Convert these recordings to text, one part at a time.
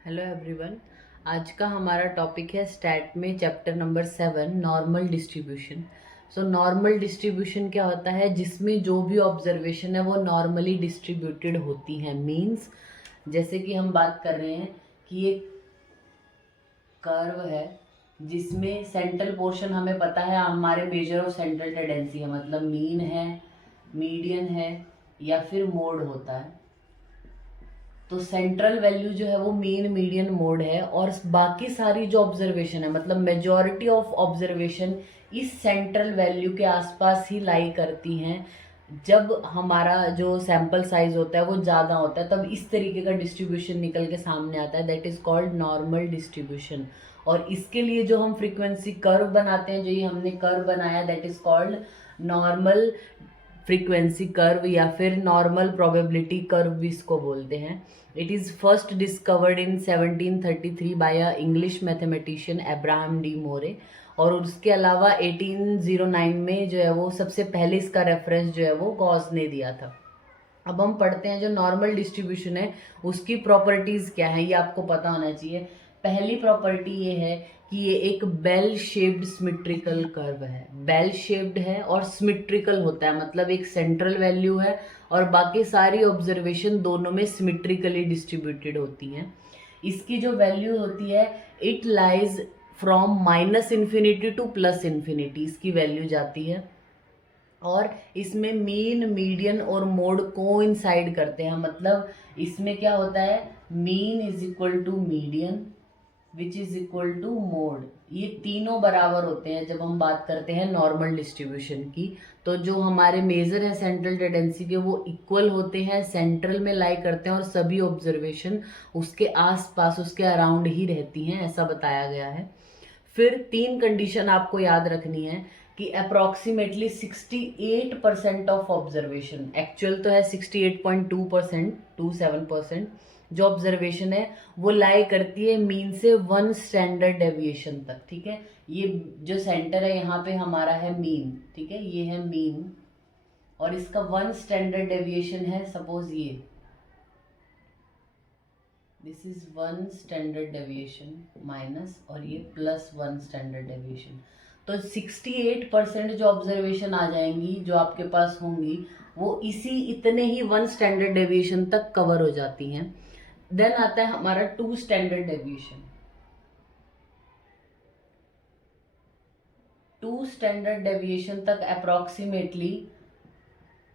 Hello everyone. आज का हमारा टॉपिक है स्टैट में chapter number 7 normal distribution. So normal distribution क्या होता है, जिसमें जो भी ऑब्जर्वेशन है वो नॉर्मली डिस्ट्रीब्यूटेड होती हैं। मींस जैसे कि हम बात कर रहे हैं कि एक कर्व है जिसमें सेंट्रल पोर्शन हमें पता है हमारे मेजर ऑफ सेंट्रल टेंडेंसी है, मतलब मीन है, मीडियन है या फिर मोड होता है। तो सेंट्रल वैल्यू जो है वो मीन मीडियन मोड है, और बाकी सारी जो ऑब्जर्वेशन है मतलब मेजॉरिटी ऑफ ऑब्जर्वेशन इस सेंट्रल वैल्यू के आसपास ही लाई करती हैं। जब हमारा जो सैंपल साइज होता है वो ज़्यादा होता है तब इस तरीके का डिस्ट्रीब्यूशन निकल के सामने आता है, that is called normal distribution. और इसके लिए जो हम फ्रीक्वेंसी कर्व बनाते हैं, जो ये हमने कर्व बनाया, that is called normal frequency curve या फिर नॉर्मल प्रोबेबिलिटी कर्व भी इसको बोलते हैं। It is first discovered in 1733 by a English mathematician Abraham de Moivre, और उसके अलावा 1809 में जो है वो सबसे पहले इसका रेफरेंस जो है वो गॉस ने दिया था। अब हम पढ़ते हैं जो नॉर्मल डिस्ट्रीब्यूशन है उसकी प्रॉपर्टीज़ क्या है, ये आपको पता होना चाहिए। पहली प्रॉपर्टी ये है कि ये एक बेल शेप्ड सिमेट्रिकल कर्व है। बेल शेप्ड है और सिमेट्रिकल होता है, मतलब एक सेंट्रल वैल्यू है और बाकी सारी ऑब्जर्वेशन दोनों में सिमेट्रिकली डिस्ट्रीब्यूटेड होती हैं। इसकी जो वैल्यू होती है, it lies from minus infinity to plus infinity, इसकी वैल्यू जाती है। और इसमें मीन मीडियन और मोड कोइंसाइड करते हैं, मतलब इसमें क्या होता है, mean is equal to median which is equal to mode, ये तीनों बराबर होते हैं जब हम बात करते हैं नॉर्मल डिस्ट्रीब्यूशन की। तो जो हमारे मेजर है सेंट्रल टेंडेंसी के वो इक्वल होते हैं, सेंट्रल में लाई करते हैं और सभी ऑब्जर्वेशन उसके आसपास उसके अराउंड ही रहती हैं, ऐसा बताया गया है। फिर तीन कंडीशन आपको याद रखनी है कि अप्रॉक्सीमेटली 68% ऑफ ऑब्जर्वेशन, एक्चुअल तो है 68.2%, 27% जो ऑब्जर्वेशन है वो लाई करती है मीन से 1 स्टैंडर्ड डेविएशन तक। ठीक है, ये जो सेंटर है यहाँ पे हमारा है मीन, ठीक है, ये है मीन और इसका 1 स्टैंडर्ड डेविएशन है, सपोज ये this is 1 standard deviation minus और ये +1 स्टैंडर्ड डेविएशन। तो 68% जो ऑब्जर्वेशन आ जाएंगी जो आपके पास होंगी वो इसी इतने ही 1 स्टैंडर्ड डेविएशन तक कवर हो जाती हैं। देन आता है हमारा 2 स्टैंडर्ड डेविएशन। 2 स्टैंडर्ड डेविएशन तक अप्रॉक्सीमेटली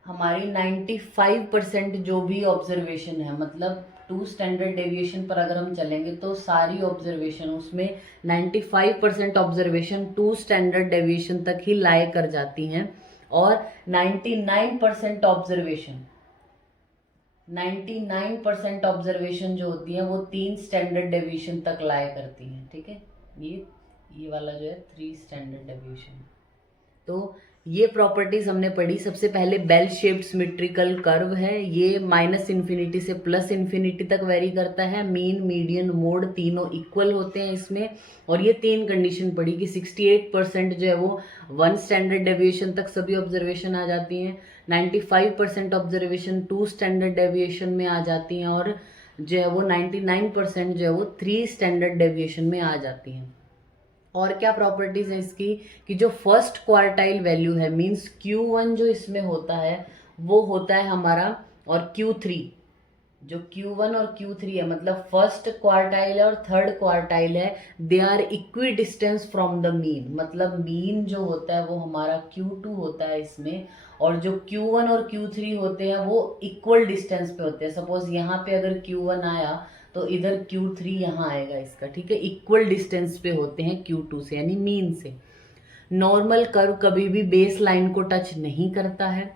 हमारी 95% जो भी ऑब्जर्वेशन है, मतलब 2 स्टैंडर्ड डेविएशन पर अगर हम चलेंगे तो सारी ऑब्जर्वेशन उसमें 95% ऑब्जर्वेशन 2 स्टैंडर्ड डेविएशन तक ही लाई कर जाती हैं, और 99% ऑब्जर्वेशन जो होती है वो 3 स्टैंडर्ड डेविएशन तक लाई करती हैं। ठीक है, ये वाला जो है 3 स्टैंडर्ड डेविएशन। तो ये प्रॉपर्टीज हमने पढ़ी। सबसे पहले बेल शेप्ड सिमेट्रिकल कर्व है, ये माइनस इन्फिनिटी से प्लस इन्फिनिटी तक वेरी करता है, मीन मीडियन मोड तीनों इक्वल होते हैं इसमें। और ये तीन कंडीशन पढ़ी कि 68% जो है वो 1 स्टैंडर्ड डेविएशन तक सभी ऑब्जर्वेशन आ जाती हैं, 95% ऑब्जर्वेशन 2 स्टैंडर्ड डेविएशन में आ जाती हैं, और जो है वो 99% जो है वो 3 स्टैंडर्ड डेविएशन में आ जाती हैं। और क्या प्रॉपर्टीज है इसकी कि जो फर्स्ट क्वार्टाइल वैल्यू है, मींस Q1 जो इसमें होता है वो होता है हमारा, और Q3 जो Q1 और Q3 है, मतलब फर्स्ट क्वार्टाइल और थर्ड क्वार्टाइल है, they are equidistant from the mean, मतलब मीन जो होता है वो हमारा Q2 होता है इसमें, और जो Q1 और Q3 होते हैं वो इक्वल डिस्टेंस पे होते हैं। सपोज यहाँ पे अगर Q1 आया तो इधर Q3 यहाँ आएगा इसका, ठीक है, इक्वल डिस्टेंस पे होते हैं Q2 से यानी मीन से। नॉर्मल कर्व कभी भी बेस लाइन को टच नहीं करता है,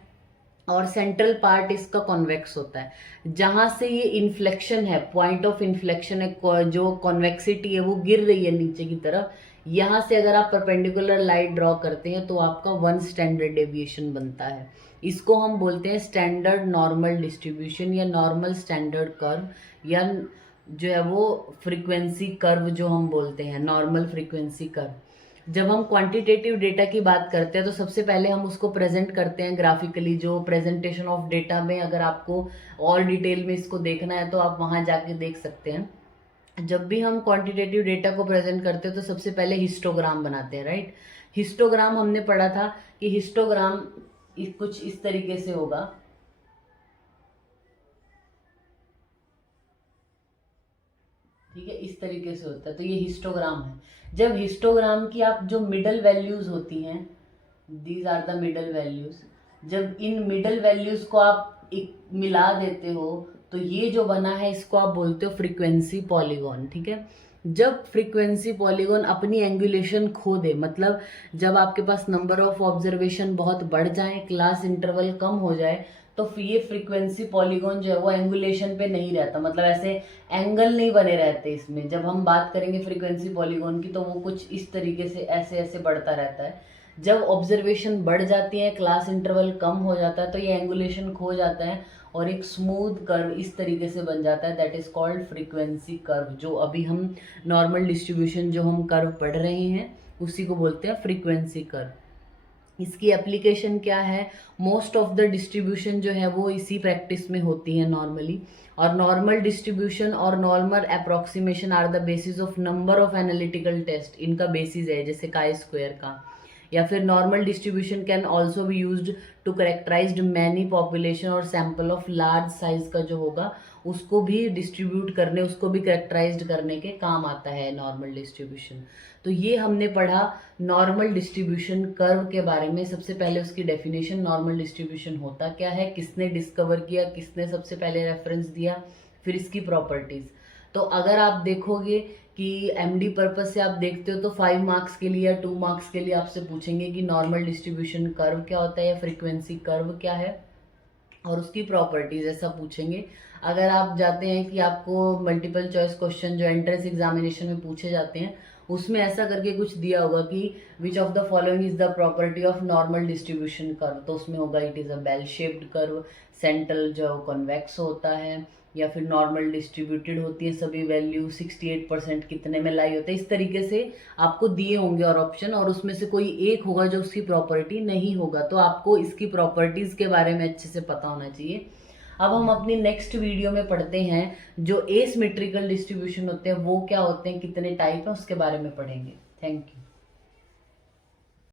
और सेंट्रल पार्ट इसका कॉन्वेक्स होता है। जहां से ये इन्फ्लेक्शन है, पॉइंट ऑफ इन्फ्लेक्शन है, जो कॉन्वेक्सिटी है वो गिर रही है नीचे की तरफ, यहाँ से अगर आप परपेंडिकुलर लाइट ड्रॉ करते हैं तो आपका 1 स्टैंडर्ड डेविएशन बनता है। इसको हम बोलते हैं स्टैंडर्ड नॉर्मल डिस्ट्रीब्यूशन या नॉर्मल स्टैंडर्ड कर्व, या जो है वो फ्रीक्वेंसी कर्व जो हम बोलते हैं, नॉर्मल फ्रीक्वेंसी कर्व। जब हम क्वांटिटेटिव डेटा की बात करते हैं तो सबसे पहले हम उसको प्रेजेंट करते हैं ग्राफिकली, जो प्रेजेंटेशन ऑफ डेटा में अगर आपको और डिटेल में इसको देखना है तो आप वहाँ जाके देख सकते हैं। जब भी हम क्वांटिटेटिव डेटा को प्रेजेंट करते हैं तो सबसे पहले हिस्टोग्राम बनाते हैं, राइट। हिस्टोग्राम हमने पढ़ा था कि हिस्टोग्राम कुछ इस तरीके से होगा, ठीक है, इस तरीके से होता है। तो ये हिस्टोग्राम है। जब हिस्टोग्राम की आप जो मिडल वैल्यूज होती हैं, these are the middle values, जब इन मिडल वैल्यूज को आप एक मिला देते हो तो ये जो बना है इसको आप बोलते हो फ्रीक्वेंसी पॉलीगॉन, ठीक है। जब फ्रीक्वेंसी पॉलीगॉन अपनी एंगुलेशन खो दे, मतलब जब आपके पास नंबर ऑफ ऑब्जर्वेशन बहुत बढ़ जाए, क्लास इंटरवल कम हो जाए, तो फिर ये फ्रीक्वेंसी पॉलीगॉन जो है वो एंगुलेशन पे नहीं रहता, मतलब ऐसे एंगल नहीं बने रहते इसमें। जब हम बात करेंगे फ्रीक्वेंसी पॉलीगॉन की तो वो कुछ इस तरीके से ऐसे ऐसे बढ़ता रहता है। जब ऑब्जर्वेशन बढ़ जाती है, क्लास इंटरवल कम हो जाता है, तो ये एंगुलेशन खो जाता है और एक स्मूथ कर्व इस तरीके से बन जाता है, that is called frequency curve. जो अभी हम नॉर्मल डिस्ट्रीब्यूशन जो हम कर्व पढ़ रहे हैं उसी को बोलते हैं फ्रीक्वेंसी कर्व। इसकी एप्लीकेशन क्या है, मोस्ट ऑफ द डिस्ट्रीब्यूशन जो है वो इसी प्रैक्टिस में होती है नॉर्मली। और नॉर्मल डिस्ट्रीब्यूशन और normal approximation are the basis of number of analytical test, इनका बेसिस है, जैसे काई स्क्वायर का। या फिर normal distribution can also be used to characterize many population और सैंपल ऑफ लार्ज साइज का जो होगा उसको भी डिस्ट्रीब्यूट करने, उसको भी करेक्टराइज करने के काम आता है नॉर्मल डिस्ट्रीब्यूशन। तो ये हमने पढ़ा नॉर्मल डिस्ट्रीब्यूशन कर्व के बारे में। सबसे पहले उसकी डेफिनेशन, नॉर्मल डिस्ट्रीब्यूशन होता क्या है, किसने डिस्कवर किया, किसने सबसे पहले रेफरेंस दिया, फिर इसकी प्रॉपर्टीज। तो अगर आप देखोगे कि एमडी पर्पज से आप देखते हो तो 5 मार्क्स के लिए या 2 मार्क्स के लिए आपसे पूछेंगे कि नॉर्मल डिस्ट्रीब्यूशन कर्व क्या होता है या फ्रीक्वेंसी कर्व क्या है और उसकी प्रॉपर्टीज, ऐसा पूछेंगे। अगर आप जाते हैं कि आपको मल्टीपल चॉइस क्वेश्चन जो एंट्रेंस एग्जामिनेशन में पूछे जाते हैं उसमें ऐसा करके कुछ दिया होगा कि which of the following is the property of normal distribution curve, तो उसमें होगा it is a bell shaped curve, central जो कॉन्वेक्स होता है, या फिर नॉर्मल डिस्ट्रीब्यूटेड होती है सभी वैल्यू, 68% कितने में लाई होता है, इस तरीके से आपको दिए होंगे और ऑप्शन, और उसमें से कोई एक होगा जो उसकी प्रॉपर्टी नहीं होगा। तो आपको इसकी प्रॉपर्टीज के बारे में अच्छे से पता होना चाहिए। अब हम अपनी नेक्स्ट वीडियो में पढ़ते हैं जो एसिमेट्रिकल डिस्ट्रीब्यूशन होते हैं वो क्या होते हैं, कितने टाइप है, उसके बारे में पढ़ेंगे। Thank you.